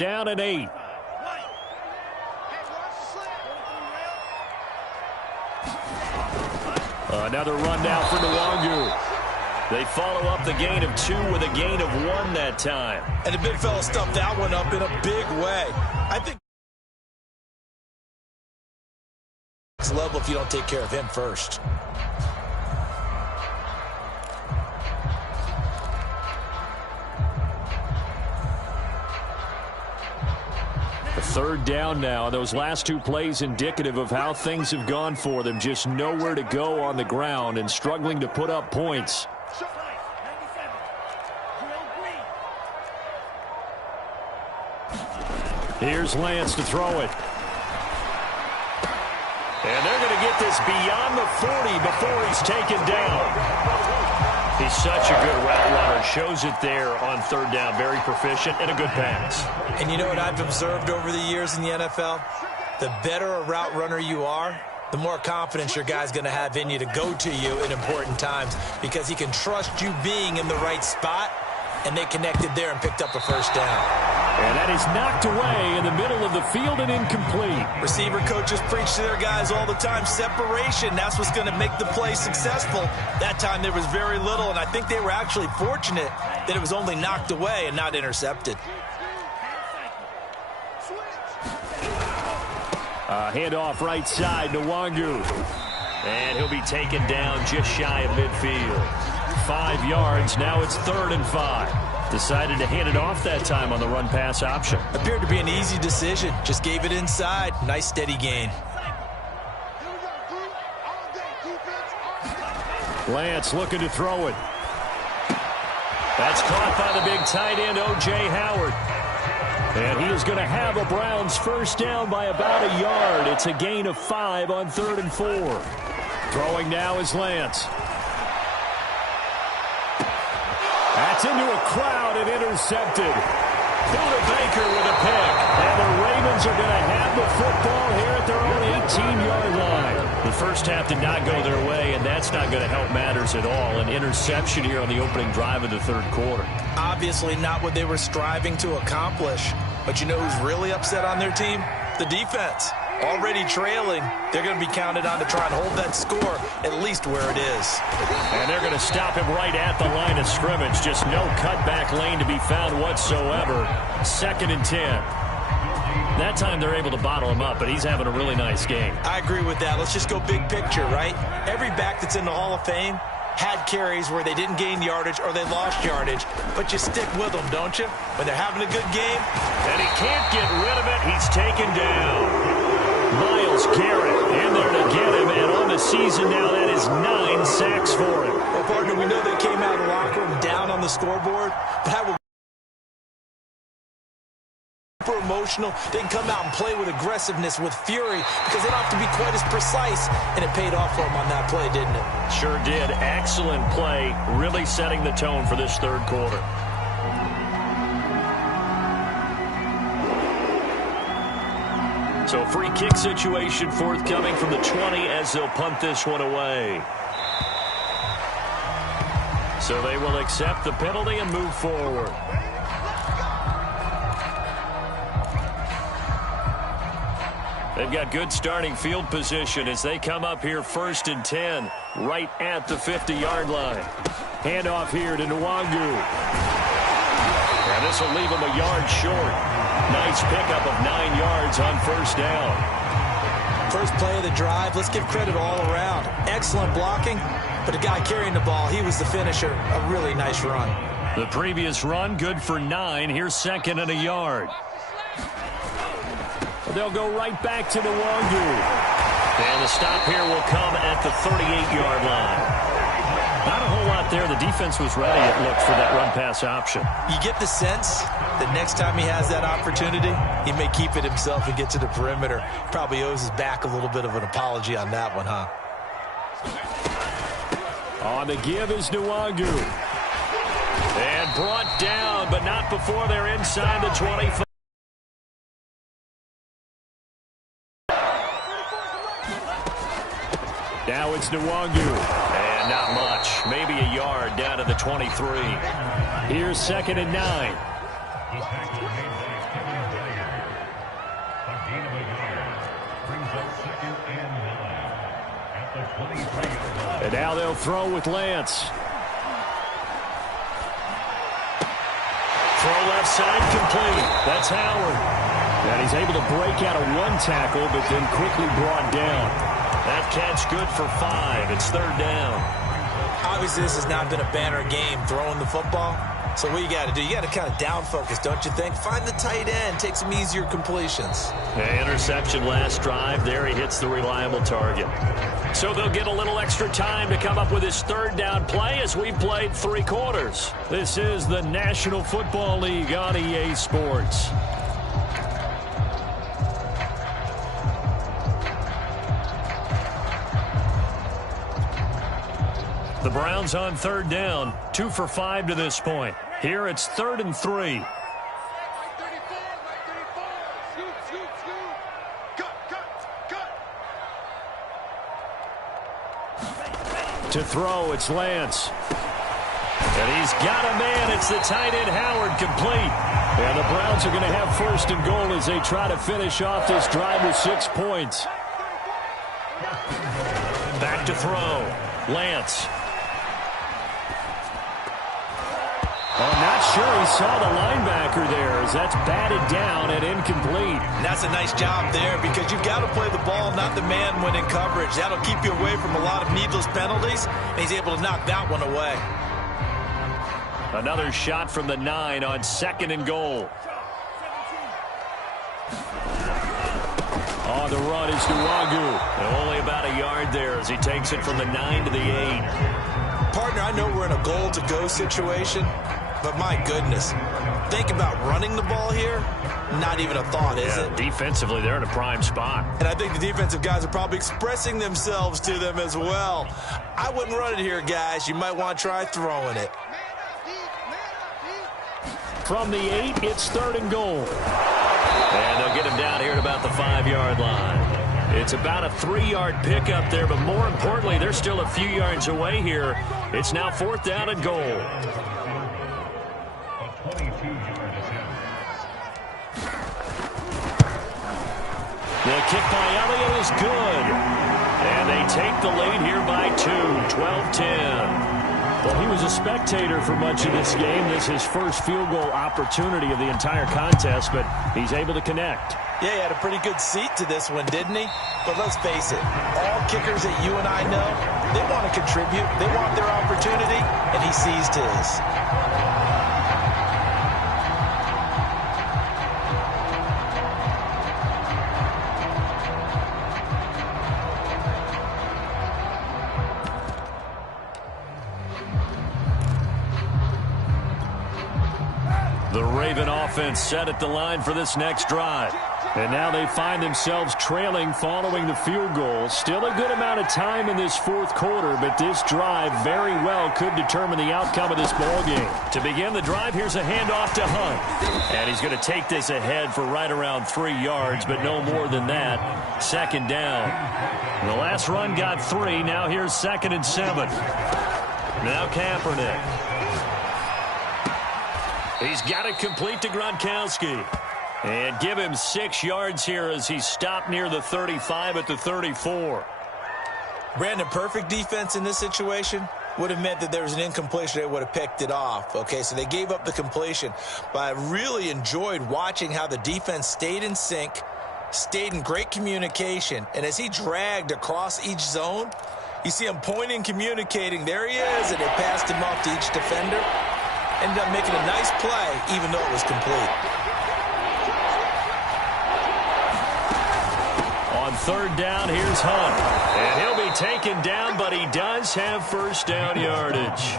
Down at 8. Another run now for Nwangu. They follow up the gain of 2 with a gain of 1 that time. And the big fella stuffed that one up in a big way. I think it's level if you don't take care of him first. A third down now. Those last 2 plays indicative of how things have gone for them. Just nowhere to go on the ground and struggling to put up points. Here's Lance to throw it. And they're going to get this beyond the 40 before he's taken down. He's such a good route runner. Shows it there on third down. Very proficient and a good pass. And you know what I've observed over the years in the NFL? The better a route runner you are, the more confidence your guy's going to have in you to go to you in important times because he can trust you being in the right spot, and they connected there and picked up a first down. And that is knocked away in the middle of the field and incomplete. Receiver coaches preach to their guys all the time. Separation, that's what's going to make the play successful. That time there was very little, and I think they were actually fortunate that it was only knocked away and not intercepted. Handoff right side, Nwangu. And he'll be taken down just shy of midfield. 5 yards, now it's 3rd and 5. Decided to hand it off that time on the run-pass option. Appeared to be an easy decision. Just gave it inside. Nice steady gain. Lance looking to throw it. That's caught by the big tight end, O.J. Howard. And he is going to have a Browns first down by about a yard. It's a gain of 5 on 3rd and 4. Throwing now is Lance. That's into a crowd and intercepted. Buda Baker with a pick. And the Ravens are going to have the football here at their own 18-yard line. The first half did not go their way, and that's not going to help matters at all. An interception here on the opening drive of the third quarter. Obviously not what they were striving to accomplish. But you know who's really upset on their team? The defense. Already trailing, they're going to be counted on to try and hold that score at least where it is. And they're going to stop him right at the line of scrimmage. Just no cutback lane to be found whatsoever. 2nd and 10. That time they're able to bottle him up, but he's having a really nice game. I agree with that. Let's just go big picture, right? Every back that's in the Hall of Fame had carries where they didn't gain yardage or they lost yardage, but you stick with them, don't you? When they're having a good game. And he can't get rid of it. He's taken down. Myles Garrett in there to get him, and on the season now, that is 9 sacks for him. Well, partner, we know they came out of the locker room down on the scoreboard, but how super emotional. They can come out and play with aggressiveness, with fury, because they don't have to be quite as precise, and it paid off for them on that play, didn't it? Sure did. Excellent play, really setting the tone for this third quarter. So free kick situation forthcoming from the 20 as they'll punt this one away. So they will accept the penalty and move forward. They've got good starting field position as they come up here 1st and 10, right at the 50-yard line. Handoff here to Nwangu. And this will leave him a yard short. Nice pickup of 9 yards on first down. First play of the drive. Let's give credit all around. Excellent blocking, but the guy carrying the ball, he was the finisher. A really nice run. The previous run, good for 9. Here's 2nd and a yard. They'll go right back to Nwangu. And the stop here will come at the 38-yard line. Not a whole lot there. The defense was ready, it looked, for that run-pass option. You get the sense that next time he has that opportunity, he may keep it himself and get to the perimeter. Probably owes his back a little bit of an apology on that one, huh? On the give is Nwangu. And brought down, but not before they're inside the 25. Now it's Nwangu. And not much. Maybe a yard down to the 23. Here's 2nd and 9. And now they'll throw with Lance. Throw left side complete. That's Howard. And he's able to break out of one tackle, but then quickly brought down. That catch good for 5. It's 3rd down. Obviously, this has not been a banner game throwing the football. So what you got to do, you got to kind of down focus, don't you think? Find the tight end, take some easier completions. The interception last drive. There he hits the reliable target. So they'll get a little extra time to come up with his 3rd down play as we've played 3 quarters. This is the National Football League on EA Sports. The Browns on 3rd down, 2 for 5 to this point. Here it's 3rd and 3. To throw, it's Lance. And he's got a man. It's the tight end, Howard, complete. And the Browns are going to have 1st and goal as they try to finish off this drive with 6 points. Back to throw. Lance. I'm not sure he saw the linebacker there as that's batted down and incomplete. And that's a nice job there because you've got to play the ball, not the man when in coverage. That'll keep you away from a lot of needless penalties, and he's able to knock that one away. Another shot from the 9 on 2nd and goal. On the run is Nwangu. And only about a yard there as he takes it from the 9 to the 8. Partner, I know we're in a goal-to-go situation, but my goodness, think about running the ball here. Not even a thought, is it? Defensively, they're in a prime spot. And I think the defensive guys are probably expressing themselves to them as well. I wouldn't run it here, guys. You might want to try throwing it. From the 8, it's 3rd and goal. And they'll get him down here at about the 5-yard line. It's about a 3-yard pickup there, but more importantly, they're still a few yards away here. It's now 4th down and goal. The kick by Elliott is good. And they take the lead here by 2, 12-10. Well, he was a spectator for much of this game. This is his first field goal opportunity of the entire contest, but he's able to connect. Yeah, he had a pretty good seat to this one, didn't he? But let's face it, all kickers that you and I know, they want to contribute. They want their opportunity, and he seized his. The Raven offense set at the line for this next drive. And now they find themselves trailing following the field goal. Still a good amount of time in this 4th quarter, but this drive very well could determine the outcome of this ball game. To begin the drive, here's a handoff to Hunt. And he's going to take this ahead for right around 3 yards, but no more than that. 2nd down. The last run got 3. Now here's 2nd and 7. Now Kaepernick. He's got it complete to Gronkowski. And give him 6 yards here as he stopped near the 35 at the 34. Brandon, perfect defense in this situation would have meant that there was an incompletion. They would have picked it off. Okay, so they gave up the completion. But I really enjoyed watching how the defense stayed in sync, stayed in great communication. And as he dragged across each zone, you see him pointing, communicating. There he is, and they passed him off to each defender. Ended up making a nice play, even though it was complete. On 3rd down, here's Hunt. And he'll be taken down, but he does have 1st down yardage.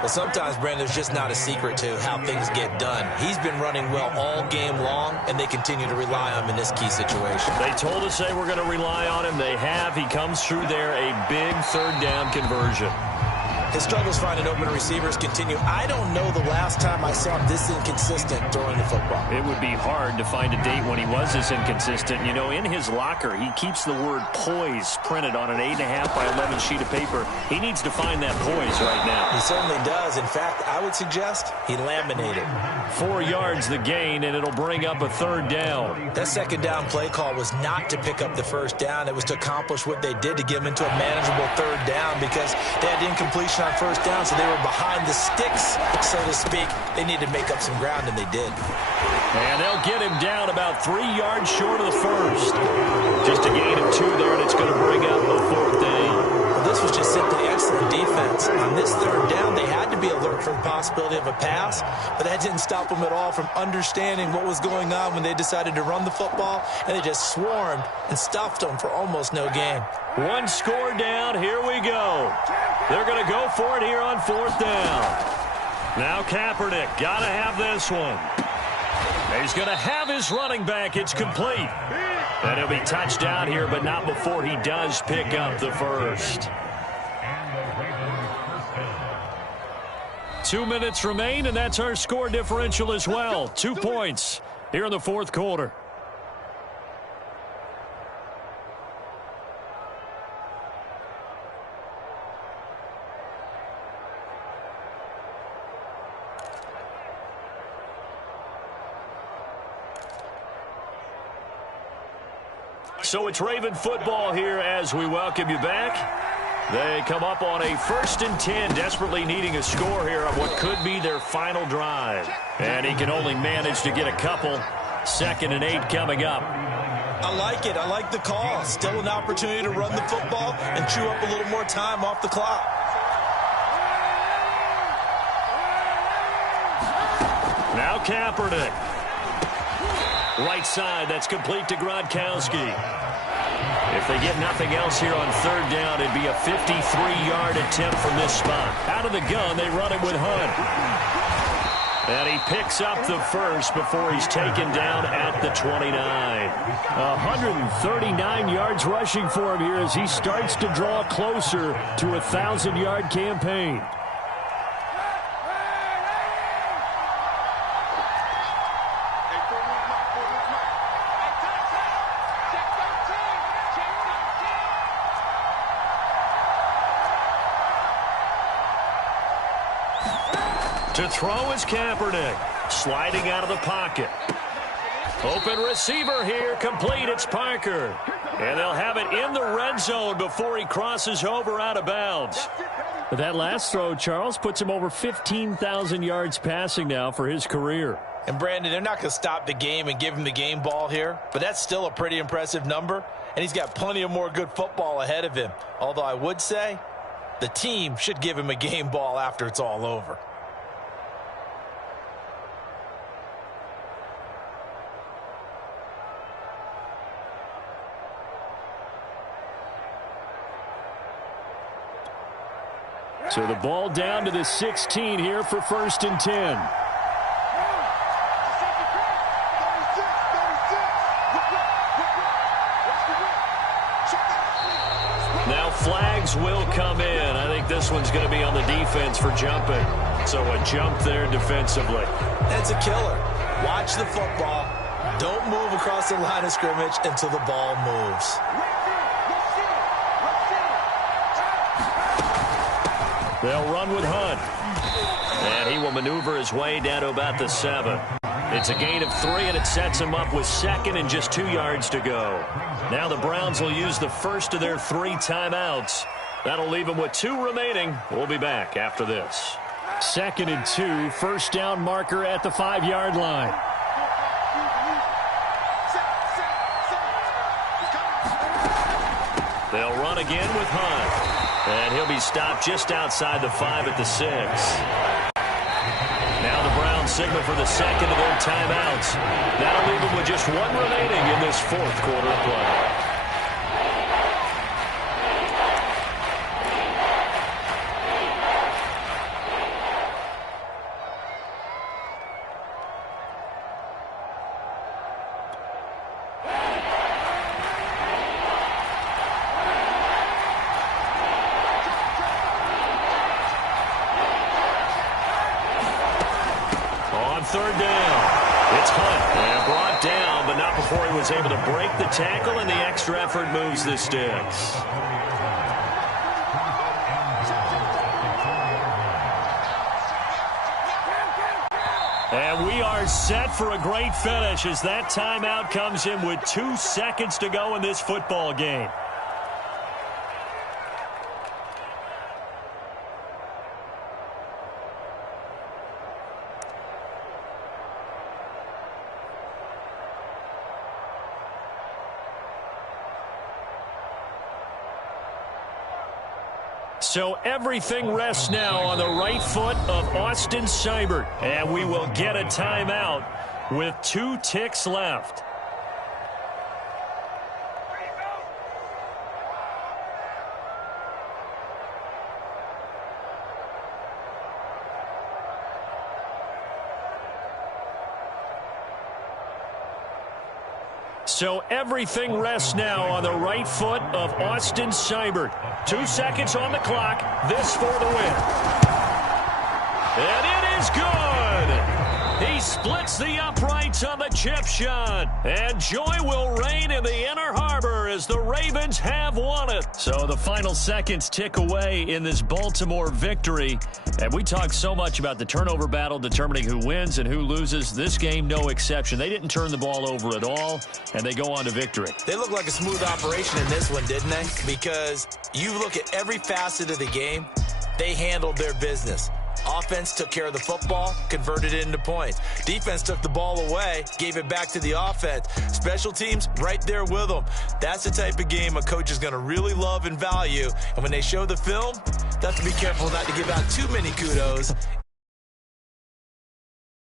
Well, sometimes, Brandon, there's just not a secret to how things get done. He's been running well all game long, and they continue to rely on him in this key situation. They told us they were going to rely on him. They have. He comes through there, a big 3rd down conversion. His struggles finding open receivers continue. I don't know the last time I saw him this inconsistent during the football. It would be hard to find a date when he was this inconsistent. You know, in his locker, he keeps the word poise printed on an 8.5 by 11 sheet of paper. He needs to find that poise right now. He certainly does. In fact, I would suggest he laminated. 4 yards the gain, and it'll bring up a 3rd down. That 2nd down play call was not to pick up the 1st down. It was to accomplish what they did, to get them into a manageable 3rd down, because they had incompletion on 1st down, so they were behind the sticks, so to speak. They needed to make up some ground, and they did. And they'll get him down about 3 yards short of the 1st. Just a gain of 2 there, and it's going to bring up a 4th down. Well, this was just simply excellent defense. On this 3rd down, they had to be alert for the possibility of a pass, but that didn't stop them at all from understanding what was going on when they decided to run the football, and they just swarmed and stuffed them for almost no gain. 1 score down. Here we go. They're going to go for it here on 4th down. Now Kaepernick, got to have this one. He's going to have his running back. It's complete. And he'll be touchdown here, but not before he does pick up the 1st. 2 minutes remain, and that's our score differential as well. 2 points here in the 4th quarter. So it's Raven football here as we welcome you back. They come up on a 1st and 10, desperately needing a score here on what could be their final drive. And he can only manage to get a couple. 2nd and 8 coming up. I like it. I like the call. Still an opportunity to run the football and chew up a little more time off the clock. Now Kaepernick. Right side, that's complete to Gronkowski. If they get nothing else here on 3rd down, it'd be a 53-yard attempt from this spot. Out of the gun, they run it with Hunt. And he picks up the 1st before he's taken down at the 29. 139 yards rushing for him here as he starts to draw closer to a 1,000-yard campaign. To throw is Kaepernick, sliding out of the pocket. Open receiver here, complete, it's Parker. And they'll have it in the red zone before he crosses over out of bounds. But that last throw, Charles, puts him over 15,000 yards passing now for his career. And Brandon, they're not going to stop the game and give him the game ball here, but that's still a pretty impressive number, and he's got plenty of more good football ahead of him. Although I would say the team should give him a game ball after it's all over. So the ball down to the 16 here for 1st and 10. Now flags will come in. I think this one's going to be on the defense for jumping. So a jump there defensively. That's a killer. Watch the football. Don't move across the line of scrimmage until the ball moves. They'll run with Hunt. And he will maneuver his way down to about the 7. It's a gain of 3, and it sets him up with 2nd and just 2 yards to go. Now the Browns will use the 1st of their 3 timeouts. That'll leave them with 2 remaining. We'll be back after this. 2nd and 2, 1st down marker at the 5-yard line. They'll run again with Hunt. And he'll be stopped just outside the 5 at the 6. Now the Browns signal for the 2nd of their timeouts. That'll leave them with just 1 remaining in this 4th quarter of play. Third down. It's Hunt. And brought down, but not before he was able to break the tackle, and the extra effort moves the sticks. And we are set for a great finish as that timeout comes in with 2 seconds to go in this football game. So everything rests now on the right foot of Austin Seibert. And we will get a timeout with 2 ticks left. So everything rests now on the right foot of Austin Seibert. 2 seconds on the clock. This for the win. And it is good. He splits the uprights on the chip shot. And joy will reign in the Inner Harbor as the Ravens have won it. So the final seconds tick away in this Baltimore victory. And we talk so much about the turnover battle determining who wins and who loses. This game, no exception. They didn't turn the ball over at all, and they go on to victory. They look like a smooth operation in this one, didn't they? Because you look at every facet of the game, they handled their business. Offense took care of the football, converted it into points. Defense took the ball away, gave it back to the offense. Special teams, right there with them. That's the type of game a coach is going to really love and value. And when they show the film, they have to be careful not to give out too many kudos